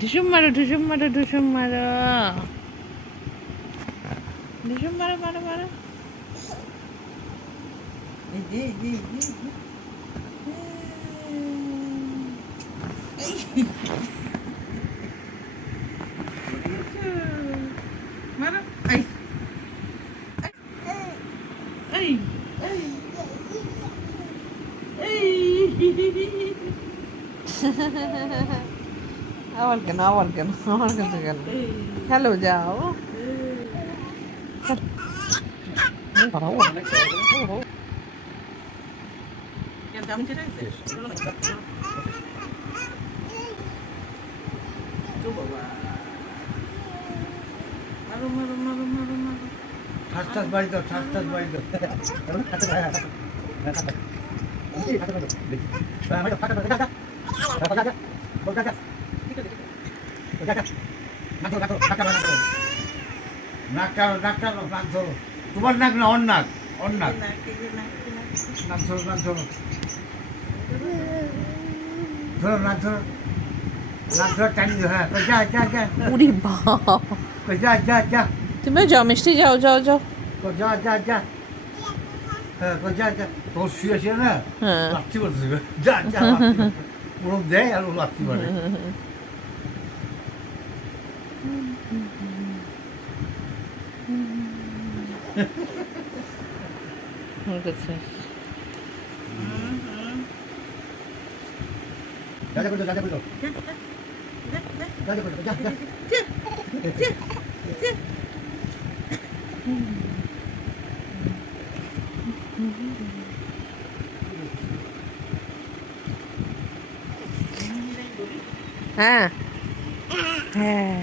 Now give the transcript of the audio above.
ঢুসুম মারো ঢুসুম মারো ঢুসুম মারো ঢুসুম মারো মারো মারো। এই যে এই যে এই যে মারো। এই এই এই এই আবার কেন আবার কেন আমার কাছে কেন? হ্যালো যাও। মারো মারো মারো মারো মারো। ঠাস ঠাস বাড়ি দাও, ঠাস ঠাস বাড়ি দাও। তোমার নাক না অন্য নাক, অন্য নাক। নাক ধরো, নাক ধরো, ধরো নাক ধরো, নাক ধরো টানি দিও। হ্যাঁ যা যা যা, উরি বাপ, যা যা যা, তুমি যাও মিষ্টি যাও যাও যাও। যা যা যা, হ্যাঁ যা যা। তোর শুয়ে শুয়ে না হ্যাঁ লাচ্ছি বলতেছে, যা যা। পুরো দেয় আর ও লাচ্ছি মারে। আমার কাছে যা যা করে যা যা করে যা যা করে যা যা। হ্যাঁ হ্যাঁ